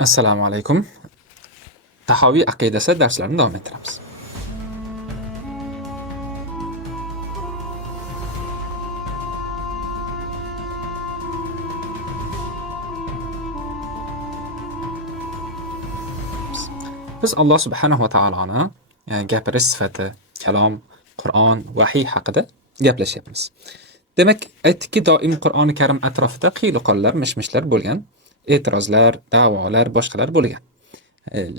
Assalomu alaykum. Tahoviy aqidasi darslarini davom ettiramiz. Biz Alloh subhanahu va taoloni gapirish sifati, kalom, Qur'on, vahiy haqida gaplashyapmiz. Demak, aytdikki, doim Qur'oni Karim atrofida qiyluqonlar, mishmishlar bo'lgan, e'tirozlar, da'volar, boshqalar bo'lgan.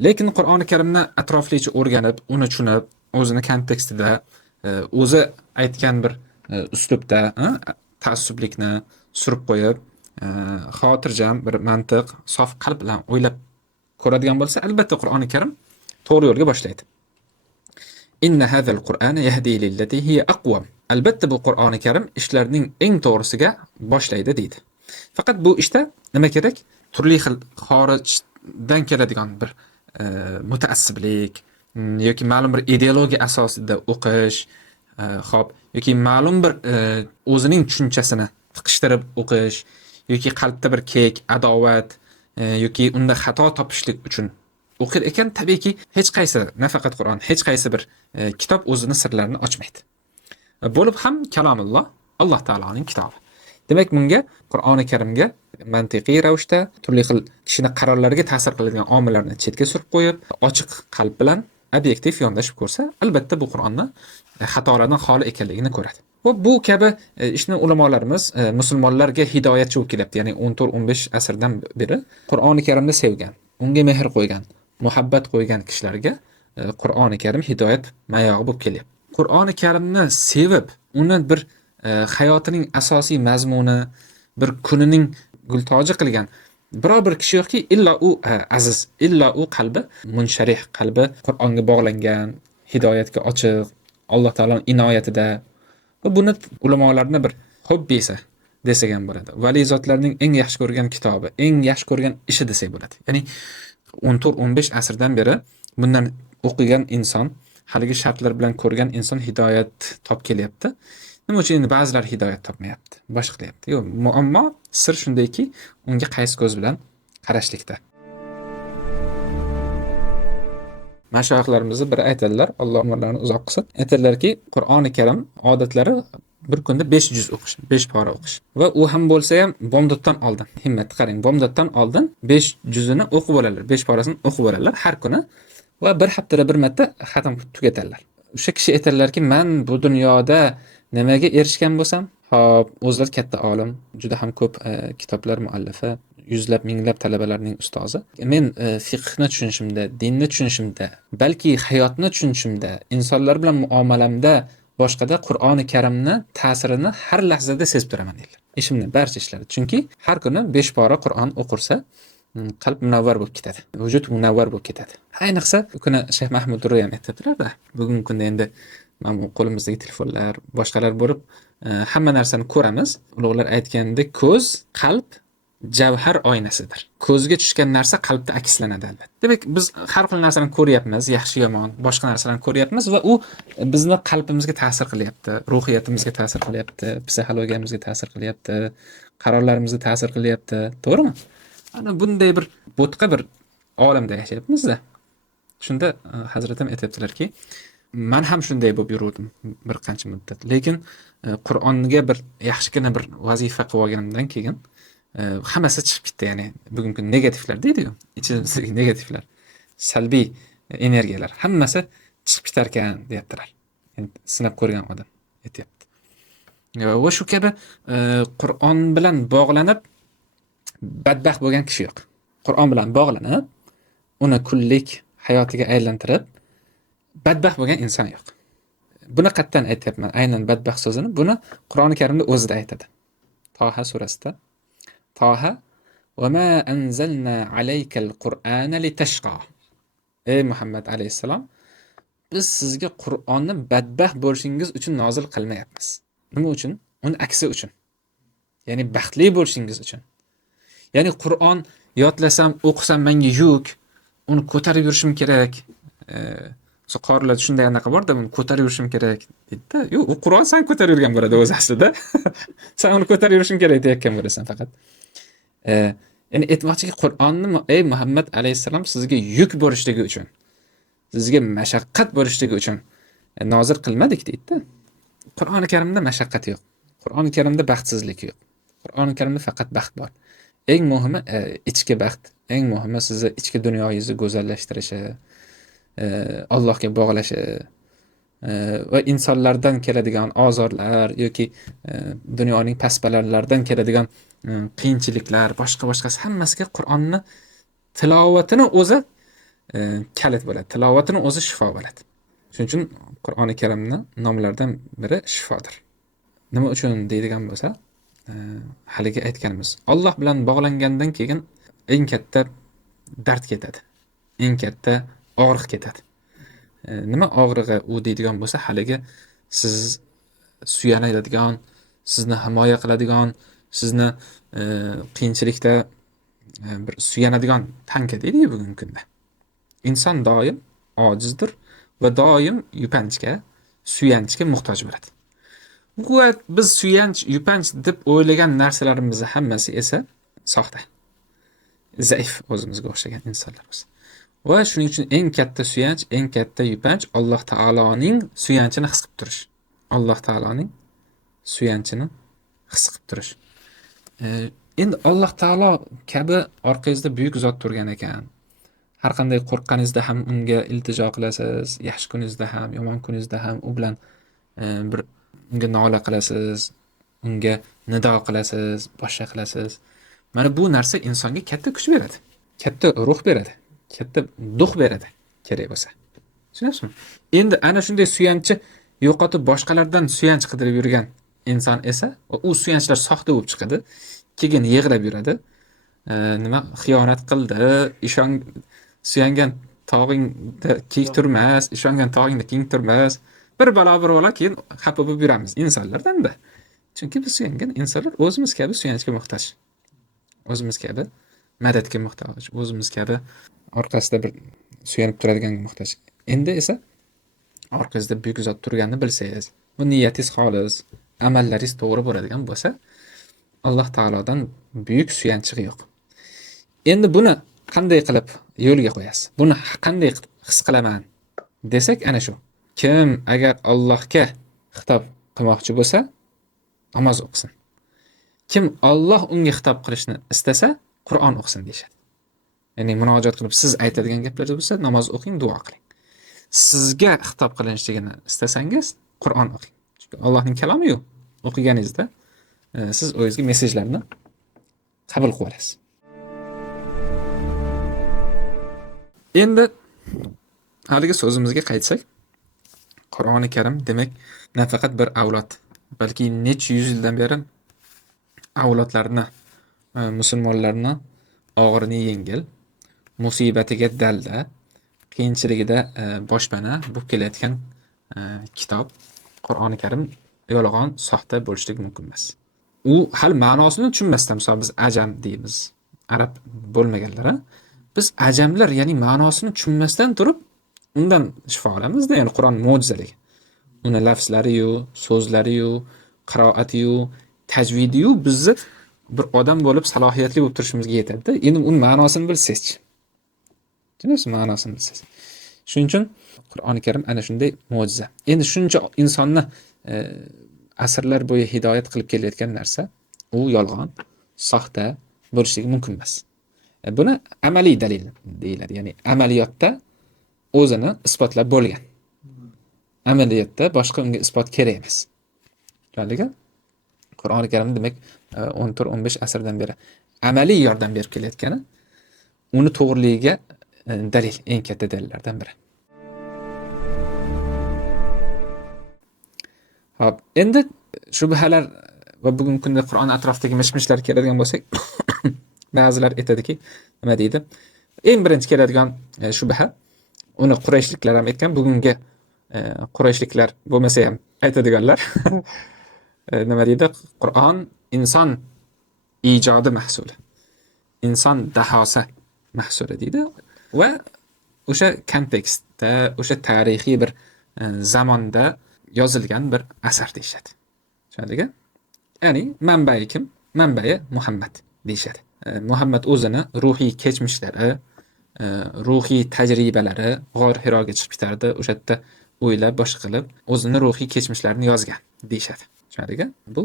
Lekin Qur'oni Karimni atroflicha o'rganib, uni tushunib, o'zini kontekstida, o'zi aytgan bir uslubda taassublikni surib qo'yib, xotirjam bir mantiq, sof qalb bilan o'ylab ko'radigan bo'lsa, albatta Qur'oni Karim to'g'ri yo'lga boshlaydi. Inna hazal Qur'ana yahdi lillati hiya aqwam. Albatta bu Qur'oni Karim ishlarning eng to'g'risiga boshlaydi deydi. Faqat bu ishda nima kerak? Turli xil xorijdan keladigan bir mutaassiblik yoki ma'lum bir ideologiya asosida o'qish, xo'p, yoki ma'lum bir o'zining tushunchasini tiqishtirib o'qish yoki qalbda bir kek, adovat yoki unda xato topishlik uchun o'qir ekan, tabiiyki hech qaysi, nafaqat Qur'on, hech qaysi bir kitob o'zini sirlarini ochmaydi. Bo'lib ham kalomulloh, Alloh taoloning kitobi. Demak, bunga Qur'oni Karimga mantiqiy ravishda turli xil kishini qarorlariga ta'sir qiladigan omillarni chetga surib qo'yib, ochiq qalb bilan obyektiv yondashib ko'rsa, albatta bu Qur'onni xatolardan xoli ekanligini ko'radi. Va bu kabi ishni ulamolarimiz musulmonlarga hidoyatchi bo'lib kelyapti. Ya'ni 14-15 asrdan beri Qur'oni Karimni sevgan, unga mehr qo'ygan, muhabbat qo'ygan kishilarga Qur'oni Karim hidoyat mayog'i bo'lib kelyapti. Qur'oni Karimni sevib, uni bir hayotining asosiy mazmuni, bir kunining gultoji qilgan biror bir kishi yo'qki, illo u aziz, illo u qalbi munsharih, qalbi Qur'onga bog'langan, hidoyatga ochiq, Alloh taoloning inoyatida. Va buni ulamolarning bir hobbisi desak ham bo'ladi. Vali zotlarning eng yaxshi ko'rgan kitobi, eng yaxshi ko'rgan ishi desak bo'ladi. Ya'ni 14-15 asrdan beri bundan o'qigan inson, haligi shartlar bilan ko'rgan inson hidoyat top kelyapti. Nima uchun endi ba'zilar hidoyat topmayapti, bosh qilyapti? Yo'q, muammo sir shundayki, unga qaysi ko'z bilan qarashlikda. Mashoyixlarimizni biri aytadilar, Alloh umrlarini uzoq qilsin. Aytadilarki, Qur'oni Karim odatlari bir kunda 5 juz o'qish, 5 pora o'qish. Va u ham bo'lsa ham bomdoddan oldin. Himmatni qarang, bomdoddan oldin 5 juzini o'qib oladilar, 5 porasini o'qib oladilar har kuni va bir haftada bir marta xatm tugatadilar. O'sha kishi aytadilarki, men bu dunyoda nimaga erishgan bo'lsam, hop, o'zlari katta olim, juda ham ko'p kitoblar muallifi, yuzlab, minglab talabalarning ustozi. Men fiqhni tushunishimda, dinni tushunishimda, balki hayotni tushunishimda, insonlar bilan muomalamda, boshqada Qur'oni Karimni ta'sirini har lahzada sezib turaman dedilar. Ishimni barcha ishlari. Chunki har kuni 5 pora Qur'on o'qirsa, qalb munavvar bo'lib ketadi. Vujud munavvar bo'lib ketadi. Ayniqsa, bu kuni Shayx Mahmud Durriy ham aytadilar-da, bugungi kunda endi mana qo'limizdagi telefonlar, boshqalar bo'lib, hamma narsani ko'ramiz. Ulug'lar aytgandek, ko'z, qalb javhar oynasidir. Ko'zga tushgan narsa qalbda akslanadi albatta. Demak, biz har xil narsani ko'ryapmiz, yaxshi yomon, boshqa narsalarni ko'ryapmiz va u bizni qalbimizga ta'sir qilyapti, ruhiyatimizga ta'sir qilyapti, psixologiyamizga ta'sir qilyapti, qarorlarimizga ta'sir qilyapti. To'g'rimi? Ana bunday bir bo'tqa bir olamda yashayapmiz-da. Shunda Hazratim aytibdilarki, men ham shunday bo'lib yurdim bir qancha muddat. Lekin Qur'onga bir yaxshigina bir vazifa qilib olganimdan keyin hammasi chiqib ketdi, ya'ni bugungi negativlar deydi-ku, ichimizdagi negativlar, salbiy energiyalar hammasi chiqib ketar ekan deyaptilar. Endi sinab ko'rgan odam aytayapti. Va shu kabi Qur'on bilan bog'lanib badbaxt bo'lgan kishi yo'q. Qur'on bilan bog'lanib, uni kunlik hayotiga aylantirib badbaxt bo'lgan inson yo'q. Buni qattan aytyapman, aynan badbaxt so'zini, buni Qur'oni Karimda o'zida aytadi. Toha surasida Toha va ma anzalna alaykal qur'ana litashqa. Ey Muhammad alayhisalom, biz sizga Qur'onni badbaxt bo'lishingiz uchun nozil qilmayapmiz. Nima uchun? Uni aksi uchun. Ya'ni baxtli bo'lishingiz uchun. Ya'ni Qur'on yodlasam, o'qisam menga yuk, uni ko'tarib yurishim kerak. Qorilar shunday anaqa bor-da, uni ko'tarib yurishim kerak deydi-da. Yo'q, u Qur'on sen ko'tarib yurgan bo'ladi o'z aslida. Sen uni ko'tarib yurishing kerak deyotgan bo'lasan faqat. Ya'ni aytmoqchiki, Qur'onni ey Muhammad alayhissalom sizga yuk bo'lishligi uchun, sizga mashaqqat bo'lishligi uchun nozil qilmadik deydi-da. Qur'oni Karimda mashaqqat yo'q. Qur'oni Karimda baxtsizlik yo'q. Qur'oni Karimda faqat baxt bor. Eng muhimi ichki baxt, eng muhimi sizni ichki dunyoyingizni go'zallashtirishi, Allohga bog'lashi va insonlardan keladigan ozorlar yoki dunyoning pasbalarlaridan keladigan qiyinchiliklar, boshqasi hammasiga Qur'onni tilovatini o'zi kalit bo'ladi. Tilovatini o'zi shifo bo'ladi. Shuning uchun Qur'oni Karimni nomlaridan biri shifodir. Nima uchun deydigan bo'lsa, haligi aytganimiz, Alloh bilan bog'langandan keyin eng katta dard ketadi. Eng katta og'riq ketadi. Nima og'rig'i u deydigan bo'lsa, haligi siz suyanadigan, sizni himoya qiladigan, sizni qiyinchilikda bir suyanadigan tanka deydi bugungi kunda. Inson doim ojizdir va doim yupanchga, suyanchga muhtoj bo'ladi. Va biz suyanch, yupanch deb o'ylagan narsalarimizni hammasi esa soxta. Zaif o'zimizga o'xshagan insonlar biz. Va shuning uchun eng katta suyanch, eng katta yupanch Alloh taoloning suyanchini his qilib turish. Alloh taoloning suyanchini his qilib turish. Endi Alloh taolo kabi orqangizda buyuk zot turgan ekan. Har qanday qo'rqqaningizda ham unga iltijo qilasiz, yaxshi kuningizda ham, yomon kuningizda ham u bilan bir unga nola qilasiz, unga nido qilasiz, boshqa qilasiz. Mana bu narsa insonga katta kuch beradi, katta ruh beradi, katta duh beradi kerak bo'lsa. Tushunasizmi? Endi ana shunday suyanchi yo'qotib boshqalardan suyanch qidirib yurgan inson esa u suyanchlar soxta bo'lib chiqadi, keyin yig'lab yuradi. Nima xiyonat qildi, suyangan tog'ingda kiyik turmas, ishongan tog'ingda kiyik turmas. Bir balo bir bola keyin xafa bo'lib yuramiz insonlardan-da. Chunki biz suyangan insonlar o'zimiz kabi suyanchga muhtoj. O'zimiz kabi madadga muhtoj, o'zimiz kabi orqasida bir suyanib turadigan muhtoj. Endi esa orqangizda buyuk zot turganini bilsangiz, va niyatingiz xolis, amallaringiz to'g'ri bo'ladigan bo'lsa, Alloh taolodan buyuk suyanchig'i yo'q. Endi buni qanday qilib yo'lga qo'yasiz? Buni qanday his qilaman desak, ana shu. Kim agar Allohga xitob qilmoqchi bo'lsa, namoz o'qisin. Kim Alloh unga xitob qilishni istasa, Qur'on o'qisin deyshadi. Ya'ni murojaat qilib siz aytadigan gaplar bo'lsa, namoz o'qing, duo qiling. Sizga xitob qilinishligini istasangiz, Qur'on o'qing. Chunki Allohning kalomi-yu. O'qiganingizda siz o'zingizga mesajlarni qabul qilib olasiz. Endi haligi so'zimizga qaytsak, Qur'oni Karim demak nafaqat bir avlod, balki necha yuz yildan beri avlodlarni, musulmonlarni og'irini yengil, musibatiga dalda, qiyinchiligida boshpana bo'lib kelayotgan kitob. Qur'oni Karim yolg'on, soxta bo'lishligi mumkin emas. U hali ma'nosini tushunmasdan, misol biz ajam deymiz, arab bo'lmaganlar, biz ajamlar, ya'ni ma'nosini tushunmasdan turib undan shifo olamiz-da. Ya'ni Qur'on mo'jizalik. Uni lafzlari-yu, so'zlari-yu, qiroati-yu, tajvidi-yu bizni bir odam bo'lib salohiyatli bo'lib turishimizga yetadi-da. Endi uni ma'nosini bilsangiz-chi. Tushunasizmi? Ma'nosini bilsangiz. Shuning uchun Qur'oni Karim ana shunday mo'jiza. Endi shuncha insonni asrlar bo'yi hidoyat qilib kelayotgan narsa, u yolg'on, soxta bo'lishligi mumkin emas. Buni amaliy dalil deyiladi. Ya'ni amaliyotda o'zini isbotlab bo'lgan. Amaliyotda boshqa unga isbot kerak emas. Tushundingizmi? Qur'oni Karim demak 14-15 asrdan beri amaliy yordam berib kelayotgani, uni to'g'riligiga dalil, eng katta dalillardan biri. Hop, endi shubhalar va bugungi kunda Qur'on atrofidagi mish-mishlar keladigan bo'lsak, ba'zilar aytadiki, nima deydi? Eng birinchi keladigan shubha, uni Qurayshliklar ham aytgan, bugungi Qurayshliklar bo'lmasa ham aytadiganlar. Nima deydi? Qur'on inson ijodi mahsuli. Inson dahosi mahsuli deydi va o'sha kontekstda, o'sha tarixiy bir zamonda yozilgan bir asar deyshadi. Tushundingizmi? Ya'ni manbai kim? Manbai Muhammad deyshadi. Muhammad o'zini ruhiy kechmishlari, ruhiy tajribalari, g'or Hiroga chiqib ketardi. O'sha yerda o'ylab, boshqa qilib, o'zini ruhiy kechmishlarini yozgan deyishadi. Tushunadingmi? Bu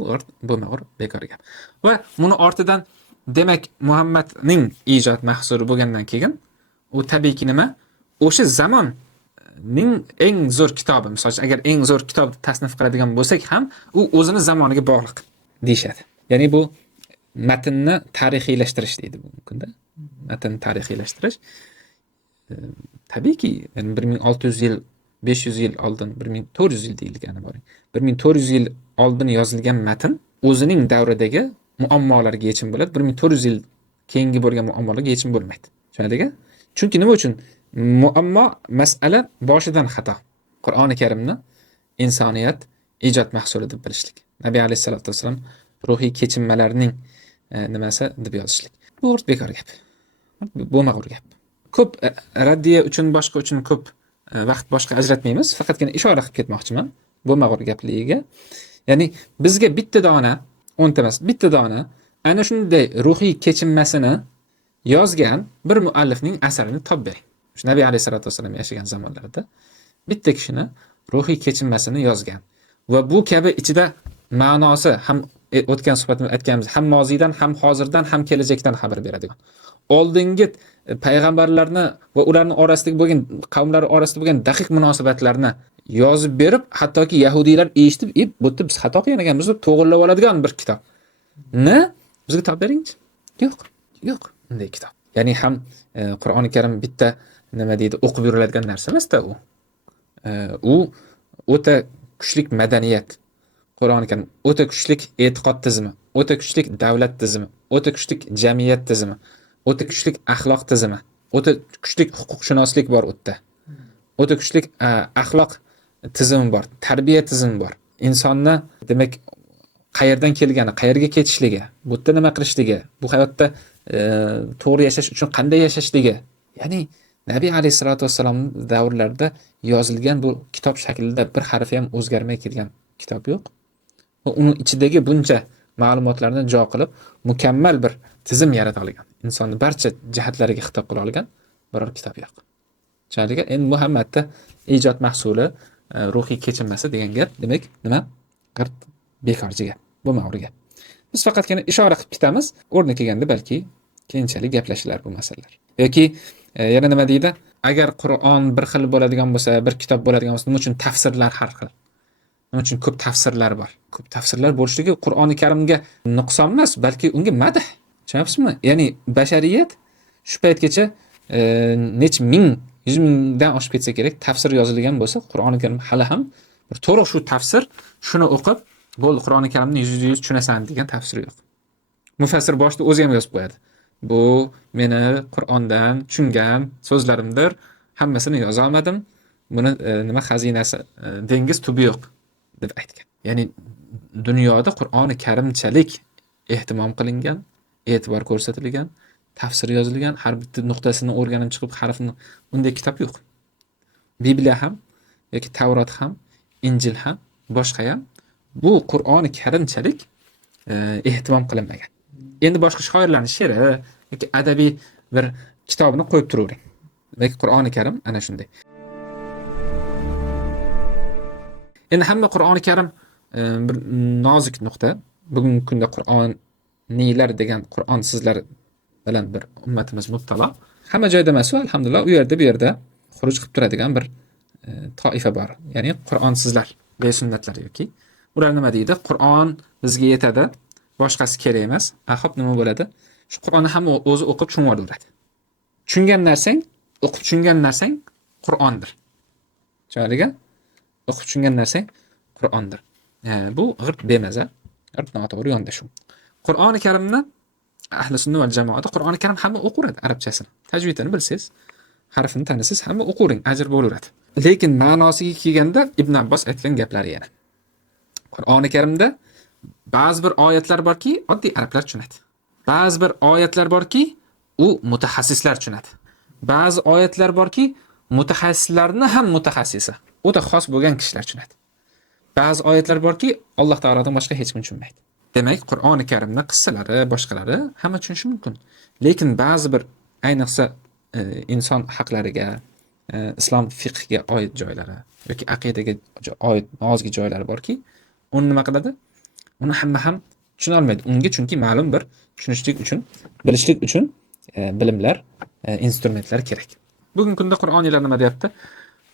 bo'lmag'ur bekor gap. Va buni ortidan demak Muhammadning ijod mahsuli bo'lgandan keyin u tabiiyki nima? O'sha zamonning eng zo'r kitobi, misol uchun agar eng zo'r kitob tasnif qiladigan bo'lsak ham, u o'zini zamoniga bog'liq deyshadi. Ya'ni bu matnni tarixiylashtirish deydi bu kunda. Matn tarixiylashtirish. Tabiiyki 1600 yil, 500 yil oldin, 1400 yil deyilgani bor. 1400 yil oldin yozilgan matn o'zining davridagi muammolarga yechim bo'ladi. 1400 yil keyingi bo'lgan muammolarga yechim bo'lmaydi. Tushunadingmi? Chunki nima uchun? Muammo masala boshidan xato. Qur'oni Karimni insoniyat ijod mahsuli deb bilishlik. Nabiy alayhisolatu vasallam ruhiy kechinmalarning nimasi deb yozishlik. Bu bekor gap. Bo'lmag'ur gap. Ko'p raddiya uchun, boshqa uchun ko'p vaqt boshqa ajratmaymiz. Faqatgina ishora qilib ketmoqchiman bo'lmag'ur gapligiga. Ya'ni bizga bitta dona, 10 ta emas, bitta dona ana shunday ruhiy kechinmasini yozgan bir muallifning asarini topib bering. Shu Nabiy alayhisolatu vasallam yashagan zamonlarda bitta kishini ruhiy kechinmasini yozgan va bu kabi ichida ma'nosi ham o'tgan suhbatimizda aytganimiz ham mozidan, ham hozirdan, ham kelajakdan xabar beradigan. Oldingi payg'ambarlarni va ularning orasidagi bo'lgan qavmlar orasida bo'lgan daqiq munosabatlarni yozib berib, hattoki yahudiylar eshitib, bu yerda biz xato qilgan ekanmiz deb to'g'rilab oladigan bir kitob. Bizga topib beringchi? Yo'q, unday kitob. Ya'ni ham Qur'oni Karim bitta nima deydi, o'qib yuriladigan narsa emas-da u. U o'ta kuchli madaniyat. Qur'oni Karim o'ta kuchli e'tiqod tizimi, o'ta kuchli davlat tizimi, o'ta kuchli jamiyat tizimi, o'ta kuchli axloq tizimi, o'ta kuchli huquqshunoslik bor u yerda. O'ta kuchli axloq tizimi bor, tarbiya tizimi bor. Insonni demak qayerdan kelgani, qayerga ketishligi, bu yerda nima qilishligi, bu hayotda to'g'ri yashash uchun qanday yashashligi. Ya'ni Nabiy alayhisolatu vasallam davrlarida yozilgan bu kitob shaklida bir harfi ham o'zgarmay kelgan kitob yo'q. Va uning ichidagi buncha ma'lumotlarni jo qilib, mukammal bir tizim yarata olgan. Insonni barcha jihatlariga xitob qila olgan biror kitob yo'q. Chunki endi Muhammadda ijod mahsuli, ruhiy kechinmasi degan gap, demak, nima? G'irt bekorchi gap, bo'lmag'ur gap. Biz faqatgina ishora qilib ketamiz, o'rni kelganda balki keyinchalik gaplashilar bu masalalar. Yoki yana nima deydi? Agar Qur'on bir xil bo'ladigan bo'lsa, bir kitob bo'ladigan bo'lsa, nima uchun tafsirlar har xil? Nima uchun ko'p tafsirlar bor? Ko'p tafsirlar bo'lishligi Qur'oni Karimga nuqson emas, balki unga madh. Tushunasizmi? Ya'ni bashariyat shu paytgacha necha ming, 100 mingdan oshib ketsa kerak tafsir yozilgan bo'lsa, Qur'oni Karim hali ham bir to'liq shu tafsir, shuni o'qib, bo'ldi Qur'oni Karimni 100% tushunasan degan tafsir yo'q. Mufassir boshida o'zi ham yozib qo'yadi. Bu meni Qur'ondan tushungan so'zlarimdir. Hammasini yoza olmadim. Buni nima xazinasi, dengiz tubi yo'q deb aytgan. Ya'ni dunyoda Qur'oni Karimchalik ehtimom qilingan, e'tibor ko'rsatilgan, tafsir yozilgan, har bitta nuqtasini o'rganib chiqib harfini unday kitob yo'q. Bibliya ham yoki Tavrot ham, Injil ham, boshqa ham bu Qur'oni Karimchalik ehtimom qilinmagan. Endi boshqa shoirlarning she'ri yoki adabiy bir kitobini qo'yib turavering. Demak, Qur'oni Karim ana shunday. Endi hamma Qur'oni Karim bir nozik nuqta. Bugungi kunda Qur'oniylar degan Qur'on sizlar bilan bir ummatimiz muttalo. Hamma joyda emas, alhamdulillah, u yerda bu yerda xuruj qilib turadigan bir toifa bor. Ya'ni Qur'on sizlar, besunnatlar yoki ular nima deydi? Qur'on bizga yetadi, boshqasi kerak emas. Xo'p, nima bo'ladi? Shu Qur'onni hamma o'zi o'qib tushunib olaveradi. Tushungan narsang, o'qib tushungan narsang Qur'ondir. Tushunadingmi? O'qib tushungan narsang Qur'ondir. Bu g'irt bemaza, g'irt noto'g'ri yondashuv. Qur'oni Karimni ahli sunna va jamoada Qur'oni Karim hamma o'qiradi arabchasini. Tajvidini bilsangiz, harfini tanisiz, hamma o'qiring, ajr bo'laveradi. Lekin ma'nosiga kelganda Ibn Abbos aytgan gaplari yana. Qur'oni Karimda ba'zi bir oyatlar borki, oddiy arablar tushunadi. Ba'zi bir oyatlar borki, u mutaxassislar tushunadi. Ba'zi oyatlar borki, mutaxassislarni ham mutaxassisi, o'ta xos bo'lgan kishilar tushunadi. Ba'zi oyatlar borki, Alloh taolodan boshqa hech kim tushunmaydi. Demak, Qur'oni Karimning qissalari, boshqalari hamma tushunishi mumkin. Lekin ba'zi bir ayniqsa inson haqlariga, islom fiqhiga oid joylari yoki aqidaga oid nozig joylari borki, uni nima qiladi? Uni hamma ham tushuna olmaydi. Unga chunki ma'lum bir tushunishlik uchun, bilishlik uchun bilimlar, instrumentlar kerak. Bugungi kunda Qur'oniylar nima deyapti?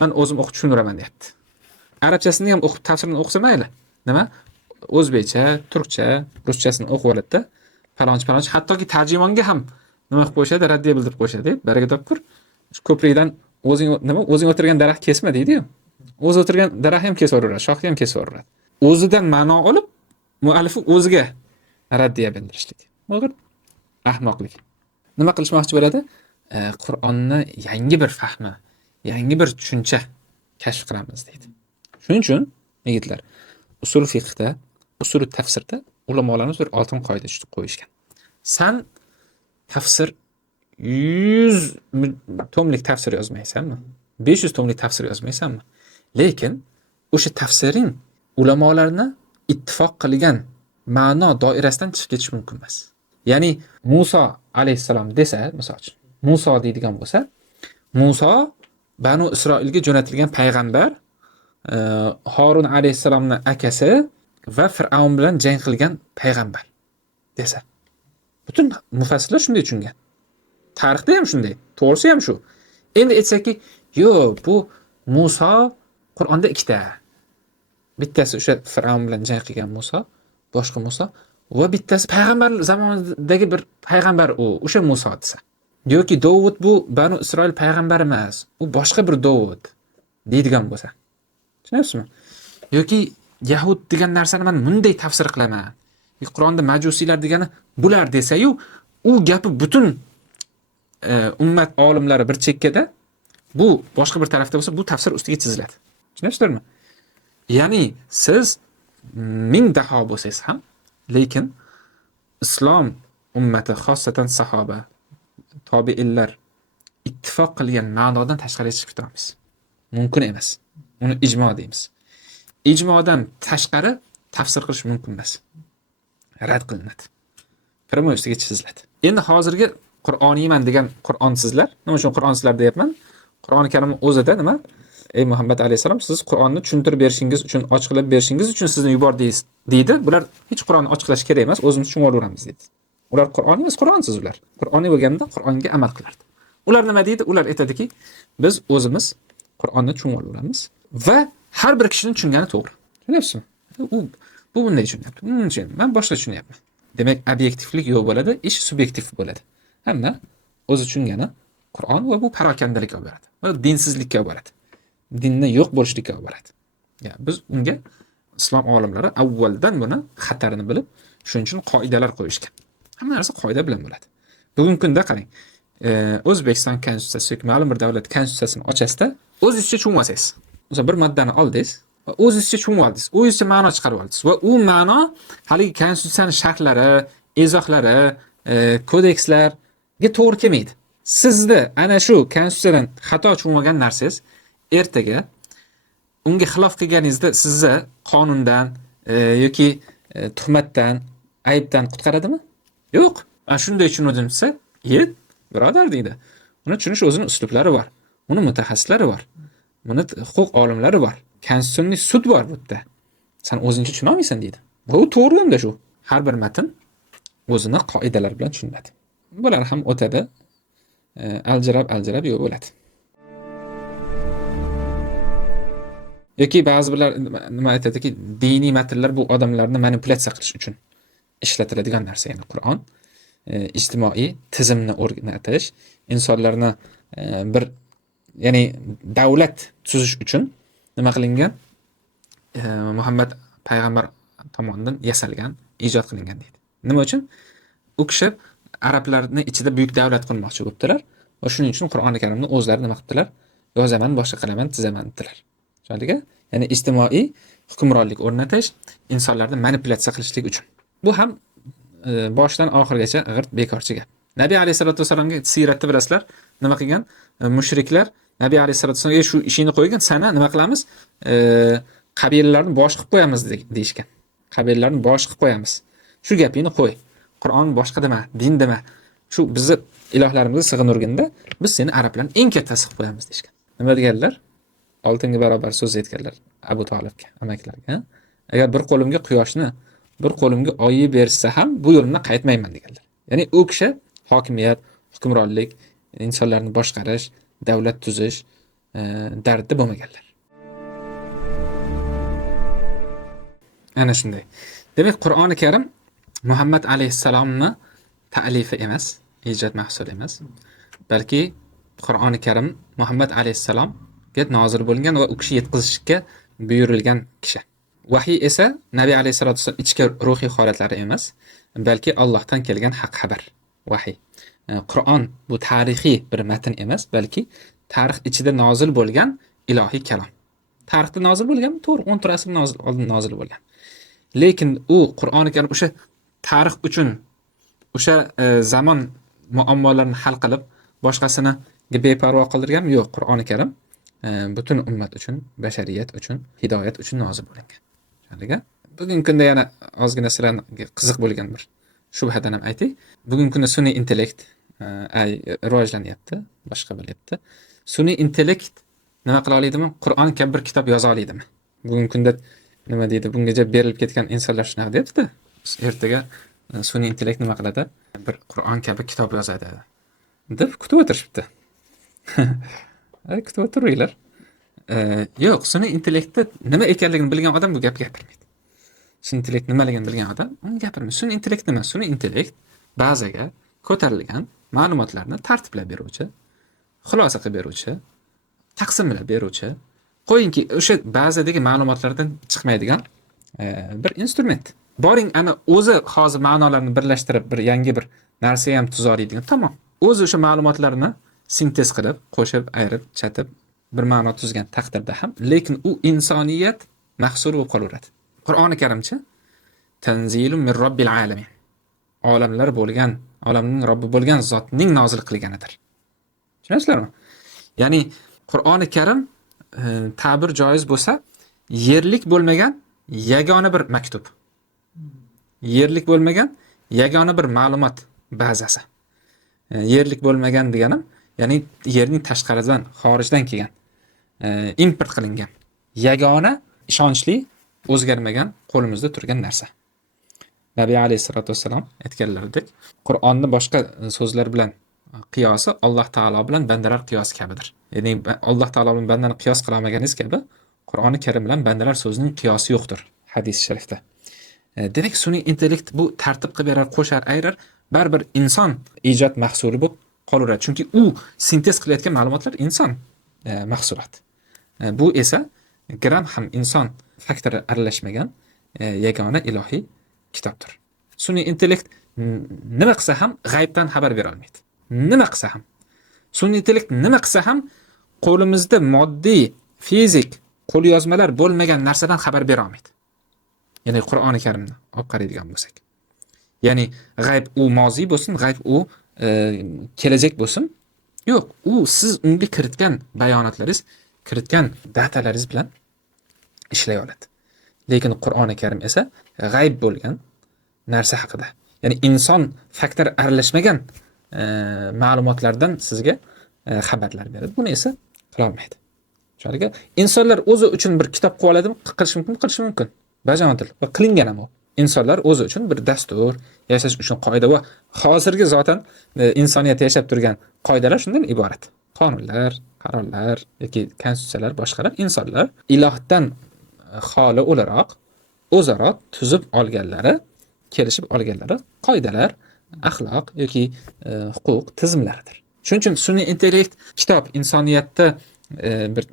Men o'zim o'qib tushuniraman deyapti. Arabchasini ham o'qib tafsirini o'qisa mayli. Nima? O'zbekcha, turkcha, ruschasini o'qib oladi-da, falonchi, hattoki tarjimonga ham nima qilib qo'yishadi, raddiya bildirib qo'yishadi. Baraga topkur. Ko'prikdan o'zing o'tirgan daraxt kesma deydi-yu. O'zi o'tirgan daraxt ham kesib yuboradi, shoxni ham kesib yuboradi. O'zidan ma'no olib, muallifi o'ziga raddiya bildirishlik. Bo'ldi? Ahmoqlik. Nima qilishmoqchi bo'ladi? Qur'onni yangi bir fahmi, yangi bir tushuncha kashf qilamiz deydi. Shuning uchun yigitlar, usul fiqhda, usul tafsirda ulamolarimiz bir oltin qoida qo'yishgan. San tafsir 100 tomlik tafsir yozmaysanmi? 500 tomlik tafsir yozmaysanmi? Lekin o'sha tafsiring ulamolarni ittifoq qilgan ma'no doirasidan chiqib ketish mumkin emas. Ya'ni Musa alayhisalom desa, misol uchun, Musa deydigan bo'lsa, Musa Banu Isroilga jo'natilgan payg'ambar, Harun alayhisalomning akasi va Fir'avn bilan jang qilgan payg'ambar desa. Butun mufassirlar shunday tushungan. Tarixda ham shunday, to'g'risi ham shu. Endi aytsaki, yo'q, bu Musa Qur'onda ikkita. Bittasi o'sha Fir'avn bilan jang qilgan Musa, boshqa Musa, va bittasi payg'ambar zamonidagi bir payg'ambar o'sha Musa desa. Yoki Dovud bu Banu Isroil payg'ambari emas, u boshqa bir Dovud deydigan bo'lsa. Tushunyapsizmi? Yoki Yahud degan narsani men bunday tafsir qilaman. Qur'onda majusiylar degani bular desa-yu, u gapi butun ummat olimlari bir chekkada, bu boshqa bir tarafda bo'lsa, bu tafsir ustiga chiziladi. Tushunasizlarmi? Ya'ni siz 1000 daho bo'lsangiz ham, lekin islom ummati, xosatan sahoba, tobiinlar ittifoq qilgan ma'nodan tashqariga chiqib ketamiz. Mumkin emas. Uni ijmo deymiz. Ijmodan tashqari tafsir qilish mumkin emas. Rad qilinadi. Primo ustiga chiziladi. Endi hozirgi Qur'oniyman degan Qur'onsizlar, nima uchun Qur'onsizlar deyapman? Qur'oni Karim o'zida nima? Ey Muhammad alayhisalom, siz Qur'onni tushuntirib berishingiz uchun, ochiqlab berishingiz uchun sizni yubordingiz deydi. Bular hech Qur'onni ochiqlash kerak emas, o'zimiz tushunib deydi. Ular Qur'on emas, Qur'onsiz ular. Qur'oniy bo'lganda Qur'onga amal qilardi. Ular nima deydi? Ular aytadiki, biz o'zimiz Qur'onni tushunib olamiz va har bir kishining tushungani to'g'ri. Tushunyapsizmi? Bu bunday tushunyapti. Men boshqa tushunyapman. Demak, obyektivlik yo'q bo'ladi, ish subyektiv bo'ladi. Hamma o'zi tushungani Qur'on va bu parokandalikka olib boradi. Va dinsizlikka olib boradi. Dinni yo'q bo'lishlikka olib boradi. Ya, biz unga islom olimlari avvaldan buni xatarini bilib, shuning uchun qoidalar qo'yishgan. Hamma narsa qoida bilan bo'ladi. Bugungi kunda qarang. O'zbekiston konstitutsiyasi yoki ma'lum bir davlat konstitutsiyasini ochasizda, o'zingizcha tushunib olsangiz. O'zi bir moddani oldingiz va o'zingizcha tushunib oldingiz. O'zingizcha ma'no chiqarib oldingiz va u ma'no haligi konstitutsiyaning sharhlari, izohlari, kodekslarga to'g'ri kelmaydi. Sizda ana shu konstitutsiyadan xato tushunib olgan narsangiz ertaga unga xilof qilganingizda sizni qonundan yoki tuhmatdan, aybdan qutqaradimi? Yo'q. Ana shunday tushundim desa, birodar deydi. Uni tushunish o'zining uslublari bor. Uni mutaxassislari bor. Buni huquq olimlari bor. Konstitutsiyaviy sud bor bu yerda. Sen o'zingcha tushuna olmaysan deydi. Bu to'g'ri ham shu. Har bir matn o'zining qoidalari bilan tushuniladi. Bular ham o'tadi. Aljirab yo'q bo'ladi. Yoki ba'zi birlar nima aytadiki, diniy matnlar bu odamlarni manipulyatsiya qilish uchun ishlatiladigan narsa, ya'ni Qur'on ijtimoiy tizimni o'rnatish, insonlarni bir ya'ni davlat tuzish uchun nima qilingan? Muhammad payg'ambar tomonidan yasalgan, ijod qilingan deydi. Nima uchun? U kishi arablarning ichida buyuk davlat qurmoqchi bo'libdilar va shuning uchun Qur'oni Karimni o'zlari nima qildilar? Yozaman, boshqa qilaman, tizaman dedilar. Tushundingmi? Ya'ni ijtimoiy hukmronlik o'rnatish, insonlarni manipulyatsiya qilishlik uchun. Bu ham boshdan oxirigacha g'irt bekorchi gap. Nabiy alayhisolatu vasallamga siyratda bilasizlar, nima qilgan? Mushriklar Nabiy alayhisolatu vasallamga shu ishini qo'ygan, sana nima qilamiz? Qabilalarni bosh qilib qo'yamiz deyishgan. Qabilalarni bosh qilib qo'yamiz. Shu gapingni qo'y. Qur'on boshqa dema, din dema. Shu bizni ilohlarimizni sig'inurganda biz seni arablarni eng kattasi qilib qo'yamiz deyishgan. Nima deganlar? Oltinga barobar so'z aytganlar Abu Talibga, amaklarga. Agar bir qo'limga quyoshni, bir qo'limga oyni bersa ham bu yo'limdan qaytmayman deganlar. Ya'ni u kishi hokimiyat, hukmronlik, insonlarni boshqarish, davlat tuzish dardida bo'lmaganlar. Ana shunday. Demak, Qur'oni Karim Muhammad alayhissalomni ta'lifi emas, ijod mahsuli emas, balki Qur'oni Karim Muhammad alayhissalomga nozil bo'lgan va u kishi yetkazishga buyurilgan kishi. Vahiy esa Nabiy alayhissalatu vasallam ichki ruhiy holatlari emas, balki Allohdan kelgan haq xabar. Vahiy. Qur'on bu tarixiy bir matn emas, balki tarix ichida nozil bo'lgan ilohiy kalom. Tarixda nozil bo'lgan, to'g'ri, 14 asr oldin nozil bo'lgan. Lekin u Qur'oni Karim o'sha tarix uchun, o'sha zamon muammolarini hal qilib, boshqasini beparvo qoldirganmi? Yo'q, Qur'oni Karim butun ummat uchun, bashariyat uchun, hidoyat uchun nozil bo'lingan. Shunday. Bugungi kunda yana ozgina sizlarga qiziq bo'lgan bir shubhadan ham aytay. Bugungi kunda sun'iy intellekt rivojlanyapti, boshqa bo'lyapti. Sun'iy intellekt nima qila oladimi? Qur'on kabi bir kitob yoza oladimi? Bugungi kunda nima deydi? Bungacha berilib ketgan insonlar shunaqa deyapti-da. Ertaga sun'iy intellekt nima qiladi? Bir Qur'on kabi kitob yozadi deb kutib o'tirishibdi. Kutib o'tiringlar. Yo'q, sun'iy intellektda nima ekanligini bilgan odam bu gapni gapirmaydi. Sun'iy intellekt nimaligini bilgan odam uni gapirmaydi. Sun'iy intellekt nima? Sun'iy intellekt bazaga ko'tarilgan ma'lumotlarni tartiblab beruvchi, xulosa qilib beruvchi, taqsimlab beruvchi, qo'yingki o'sha bazadagi ma'lumotlardan chiqmaydigan bir instrument. Boring ana o'zi hozir ma'nolarni birlashtirib bir yangi bir narsa ham tuza oladigan. Tamom. O'zi o'sha ma'lumotlarni sintez qilib, qo'shib, ayirib, chatib bir ma'no tuzgan taqdirda ham, lekin u insoniyat mahsuli bo'lib qolaveradi. Qur'oni Karimchi tanzilun min robbil alamin. Olamlar bo'lgan, olamning Robbi bo'lgan zotning nozil qilganidir. Tushunasizlarmi? Ya'ni Qur'oni Karim ta'bir joiz bo'lsa, yerlik bo'lmagan yagona bir maktub. Yerlik bo'lmagan yagona bir ma'lumot bazasi. Yerlik bo'lmagan deganim, ya'ni yerning tashqaridan, xorijdan kelgan, import qilingan, yagona, ishonchli, o'zgarmagan, qo'limizda turgan narsa. Nabiy alayhissalatu vasallam aytganlaridek, Qur'onni boshqa so'zlar bilan qiyosi Alloh taolo bilan bandalar qiyosi kabidir. Ya'ni Alloh taolo bilan bandani qiyos qila olmaganingiz kabi, Qur'oni Karim bilan bandalar so'zining qiyosi yo'qdir, hadis sharifda. Demak, sun'iy intellekt bu tartib qilib berar, qo'shar, ayrar, baribir inson ijod mahsuli bo'lib qolaveradi. Chunki u sintez qilayotgan ma'lumotlar inson mahsuloti. Bu esa gram ham inson faktori aralashmagan yagona ilohiy kitobdir. Sun'iy intellekt nima qilsa ham g'aybdan xabar bera olmaydi. Nima qilsa ham. Sun'iy intellekt nima qilsa ham qo'limizda moddiy, fizik qo'lyozmalar bo'lmagan narsadan xabar bera olmaydi. Ya'ni Qur'oni Karimni olib qaraydigan bo'lsak. Ya'ni g'ayb u moziy bo'lsin, g'ayb u kelajak bo'lsin. Yo'q, u siz unga kiritgan bayonotlaringiz, kiritgan datalaringiz bilan ishlay oladi. Lekin Qur'oni Karim esa g'ayb bo'lgan narsa haqida, ya'ni inson faktor aralashmagan ma'lumotlardan sizga xabarlar beradi. Buni esa qila olmaydi. Shularga insonlar o'zi uchun bir kitob qilib oladimi? Qilish mumkin. Bajontil va qilingan ham u. Insonlar o'zi uchun bir dastur, yashash uchun qoida va hozirgi zotan insoniyat yashab turgan qoidalar shundan iborat. Qonunlar, qarorlar yoki konstitutsiyalar, boshqalar insonlar ilohdan xoli o'laroq o'zaro tuzib olganlari, kelishib olganlari qoidalar, axloq yoki huquq tizimlaridir. Shuning uchun sun'iy intellekt kitob insoniyatda bir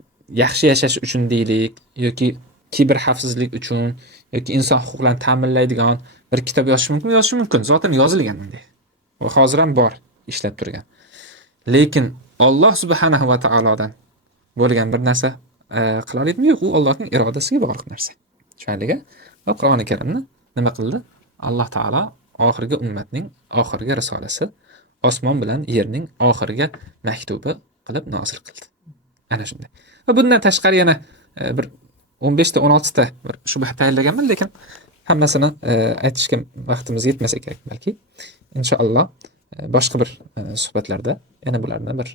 yaxshi yashash uchun deylik yoki kiber xavfsizlik uchun yoki inson huquqlarini ta'minlaydigan bir kitob yozish mumkin. Zotan yozilgan bunday. Va hozir ham bor, ishlab turgan. Lekin Alloh subhanahu va taolodan bo'lgan bir narsa qila oladimi? Yo'q, u Allohning irodasiga bog'liq narsa. Shunliga va Qur'oni Karimni nima qildi? Alloh taolo oxirgi ummatning oxirgi risolasi, osmon bilan yerning oxirgi maktubi qilib nozil qildi. Ana shunday. Va bundan tashqari yana bir 15 ta 16 ta bir shubha tayyorlaganman, lekin Hammasini aytishga vaqtimiz yetmasa kerak balki. Inshaalloh boshqa bir suhbatlarda yana bularni bir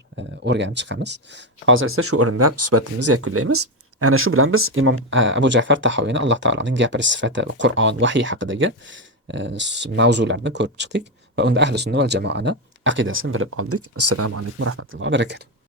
o'rganib chiqamiz. Hozir esa shu o'rinda suhbatimizni yakunlaymiz. Ana shu bilan biz Imom Abu Ja'far Tahoviyni Alloh taoloning gapirish sifati, Qur'on, vahiy haqidagi mavzularni ko'rib chiqdik va unda ahli sunna val jamoani aqidasini bilib oldik. Assalomu alaykum va rahmatullohi va barakatuh.